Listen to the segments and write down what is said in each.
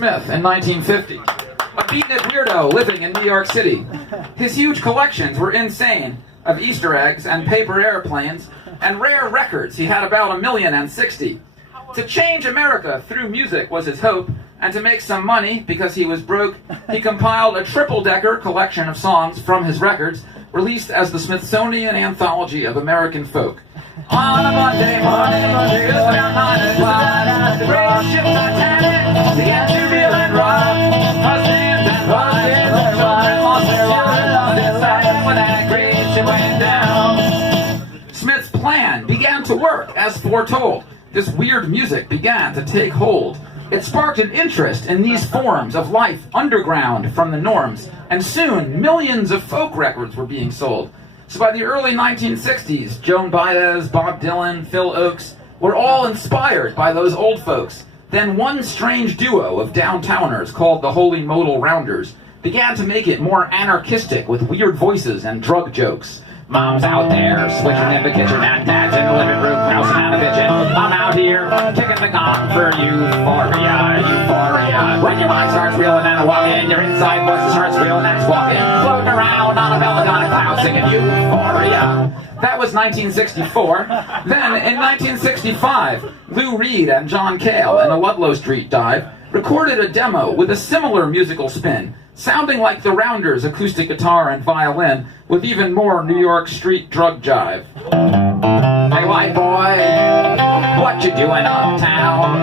Smith in 1950, a beatnik weirdo living in New York City. His huge collections were insane, of Easter eggs and paper airplanes, and rare records. He had about 1,060,000. To change America through music was his hope, and to make some money, because he was broke, he compiled a triple-decker collection of songs from his records, released as the Smithsonian Anthology of American Folk. On a Monday morning, just around 9 o'clock, the great ship Titanic began to reel and rock. Husbands and wives and children lost their lives on this island when that great ship went down. Smith's plan began to work as foretold. This weird music began to take hold. It sparked an interest in these forms of life underground from the norms, and soon millions of folk records were being sold. So by the early 1960s, Joan Baez, Bob Dylan, Phil Oakes were all inspired by those old folks. Then one strange duo of downtowners called the Holy Modal Rounders began to make it more anarchistic with weird voices and drug jokes. Mom's out there, switching in the kitchen, and Dad's in the living room, grousing and a bitchin'. I'm out here, kicking the gong for euphoria, euphoria. When your mind starts reeling and walking, your inside voice starts reeling and walking, floating around on a belladonna cloud, singing euphoria. That was 1964. Then, in 1965, Lou Reed and John Cale in a Ludlow Street dive recorded a demo with a similar musical spin, sounding like the Rounders' acoustic guitar and violin, with even more New York street drug jive. Hey white boy, what you doing uptown?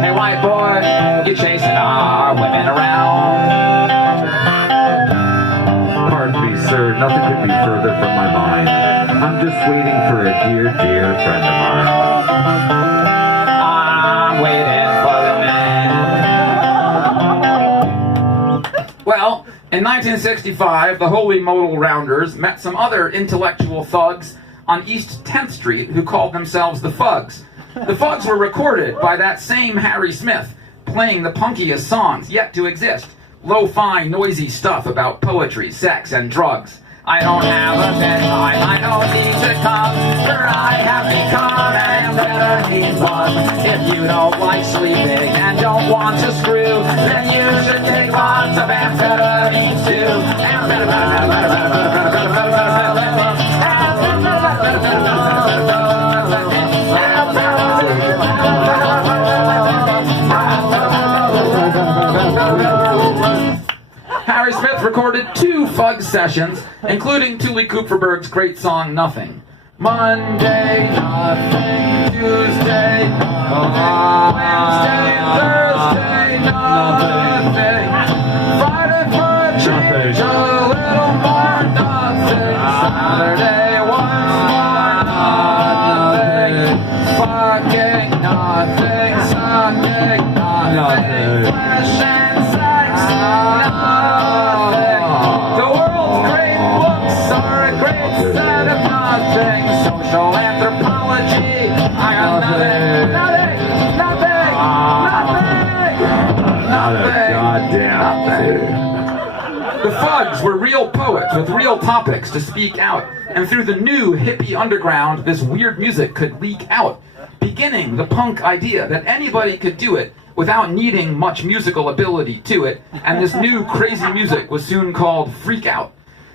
Hey white boy, you chasing our women around? Pardon me, sir, nothing could be further from my mind. I'm just waiting for a dear, dear friend of mine. I'm waiting for the man. Well, in 1965, the Holy Modal Rounders met some other intellectual thugs on East 10th Street who called themselves the Fugs. The Fugs were recorded by that same Harry Smith, playing the punkiest songs yet to exist. Lo-fi, noisy stuff about poetry, sex, and drugs. I don't have a bedtime, I don't need to come, for I have become an amphetamine bug. If you don't like sleeping and don't want to screw, then you should take lots of amphetamines too. Harry Smith recorded 2 Fug sessions, including Tuli Kupferberg's great song, Nothing. Monday, nothing. Tuesday, nothing. Wednesday, Thursday, nothing. Friday for a change, a little more nothing. Saturday, once more nothing. Fucking nothing, sucking nothing. Flesh and sex, nothing. The world's great books are a great set of nothing. Social anthropology, I got nothing, Not a goddamn thing. The Fugs were real poets with real topics to speak out, and through the new hippie underground, this weird music could leak out, beginning the punk idea that anybody could do it without needing much musical ability to it, and this new crazy music was soon called Freak Out.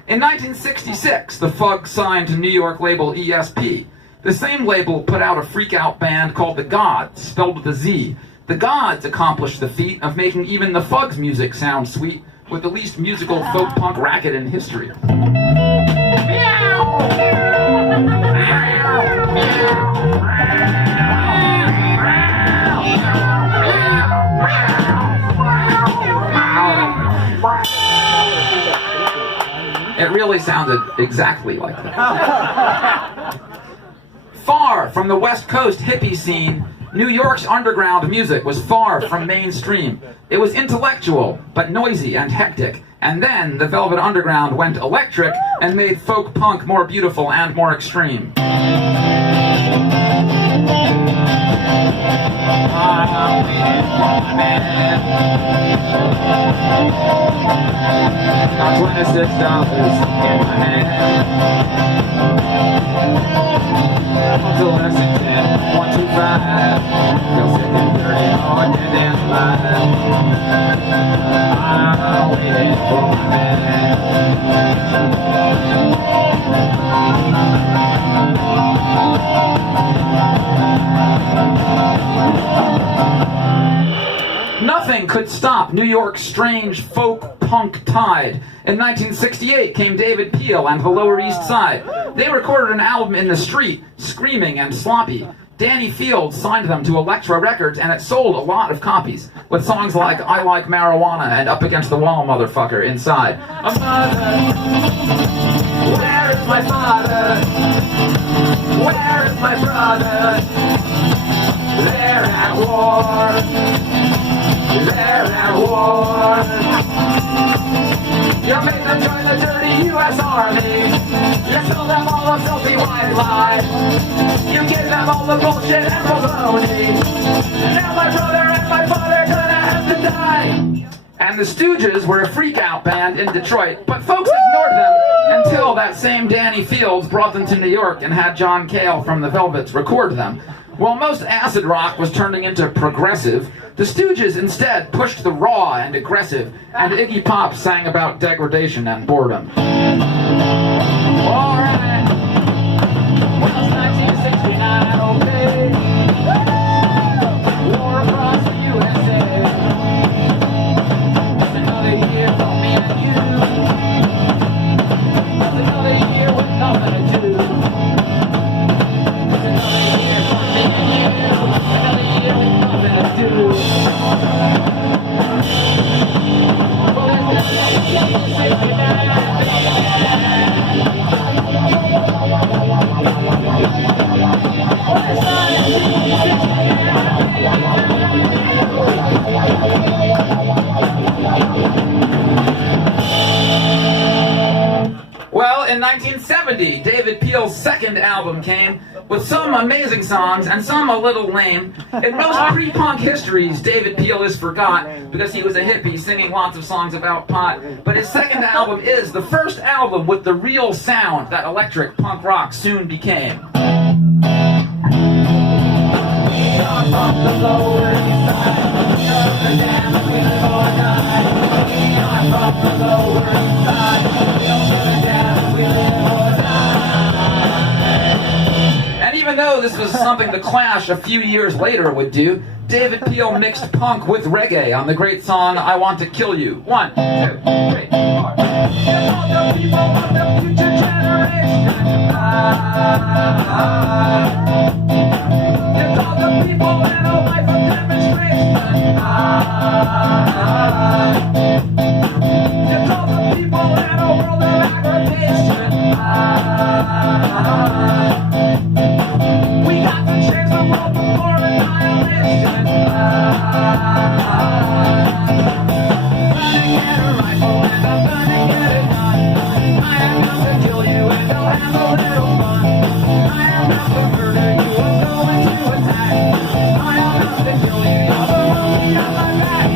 In 1966, the Fugs signed to New York label ESP. The same label put out a freak out band called The Gods, spelled with a Z. The Gods accomplished the feat of making even the Fugs music sound sweet, with the least musical folk punk racket in history. It really sounded exactly like that. Far from the West Coast hippie scene, New York's underground music was far from mainstream. It was intellectual, but noisy and hectic. And then the Velvet Underground went electric and made folk punk more beautiful and more extreme. I'm waiting for my man. Got $26 in my hand. Up to Lexington, 125. Go 6 and 30. nothing could stop New York's strange folk punk tide. In 1968 came David Peel and the Lower East Side. They recorded an album in the street, screaming and sloppy. Danny Fields signed them to Elektra Records, and it sold a lot of copies, with songs like I Like Marijuana and Up Against the Wall, Motherfucker inside. A mother, where is my father? Where is my brother? They're at war. They're at war. You made them join the dirty U.S. Army. You sold them all a filthy white lie. You gave them all the bullshit and baloney. And now my brother and my father are gonna have to die. And the Stooges were a freak-out band in Detroit, but folks ignored them until that same Danny Fields brought them to New York and had John Cale from the Velvets record them. While most acid rock was turning into progressive, the Stooges instead pushed the raw and aggressive, and Iggy Pop sang about degradation and boredom. Alright, well it's 1969, okay. War across the USA. It's another year for me and you. It's another year with nothing to do. It's another year for me and you. Another year with nothing to do. Well, there's nothing to say goodnight. Well, in 1970, David Peel's second album came with some amazing songs and some a little lame. In most pre-punk histories, David Peel is forgot because he was a hippie singing lots of songs about pot. But his second album is the first album with the real sound that electric punk rock soon became. And even though this was something the Clash a few years later would do, David Peel mixed punk with reggae on the great song I Want to Kill You. 1, 2, 3, 4. All the people of the future generation. You call the people and a life of demonstration. You call the people and a world of aggravation. We got to change the world before annihilation. Gonna get a rifle and I'm gonna get it done. I am out to kill you and go have a little fun. I am out to murder you and going to attack. I am out to kill you, you're the one who got my back.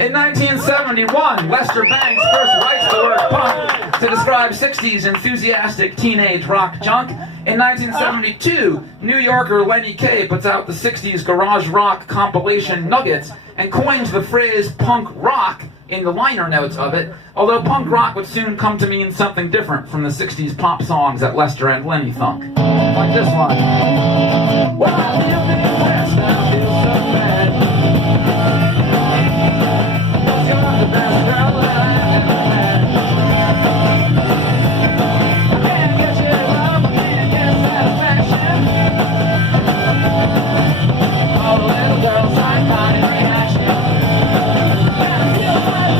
In 1971, Lester Bangs first writes the word punk to describe 60s enthusiastic teenage rock junk. In 1972, New Yorker Lenny Kaye puts out the 60s garage rock compilation Nuggets and coins the phrase punk rock in the liner notes of it, although punk rock would soon come to mean something different from the 60s pop songs that Lester and Lenny thunk. Like this one. Well, I feel the West and I feel so bad. You're the best girl that I ever had. I can't get your love, I can't get satisfaction. All the little girls I find in reaction. And I feel like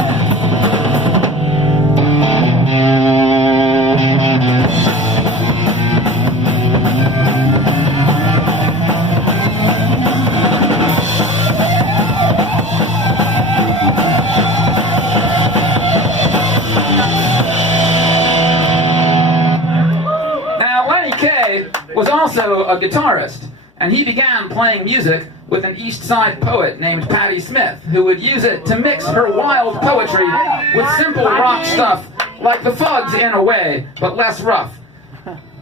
was also a guitarist, and he began playing music with an East Side poet named Patti Smith, who would use it to mix her wild poetry with simple rock stuff like the Fugs in a way, but less rough.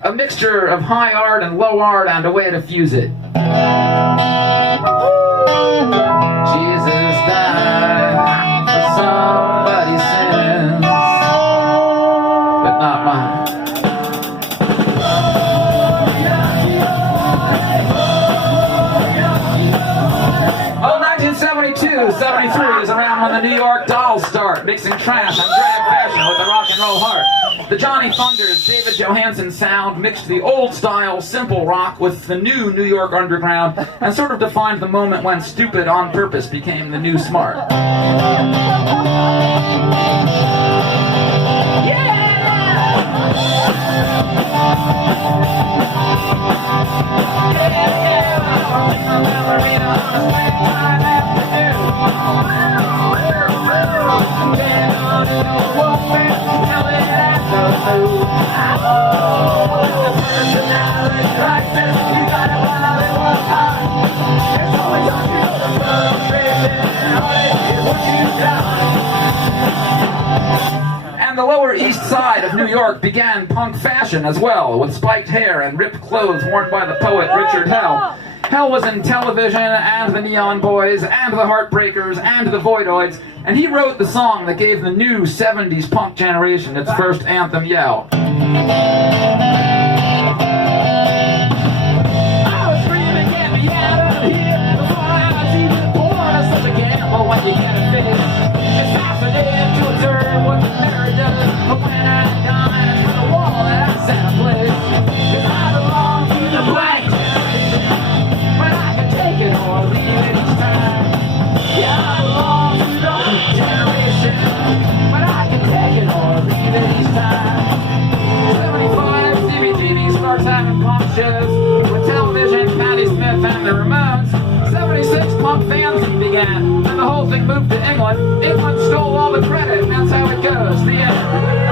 A mixture of high art and low art and a way to fuse it. Jesus died. not mine. Oh, 1972, 73 is around when the New York Dolls start mixing trash and drag fashion with the rock and roll heart. The Johnny Thunders, David Johansen sound mixed the old-style simple rock with the new New York underground and sort of defined the moment when stupid on purpose became the new smart. And the Lower East Side of New York began punk fashion as well, with spiked hair and ripped clothes worn by the poet Richard Hell. Hell was in television, and the Neon Boys, and the Heartbreakers, and the Voidoids, and he wrote the song that gave the new 70s punk generation its first anthem yell. I was screaming, get me out of here, before I was even born. It's such a gamble when you get a fish. It's fascinating to observe what the mirror does, but when I'm gone, it's for the wall that I set a place. 'Cause I belong to the black generation, but I can take it or leave it each time. Yeah, I belong to the generation, but I can take it or leave it each time. 75, TV starts having punk shows with television, Patti Smith and the Ramones. 76, punk fanzine began, and the whole thing moved to England. England stole all the credit, and that's how it goes. The end.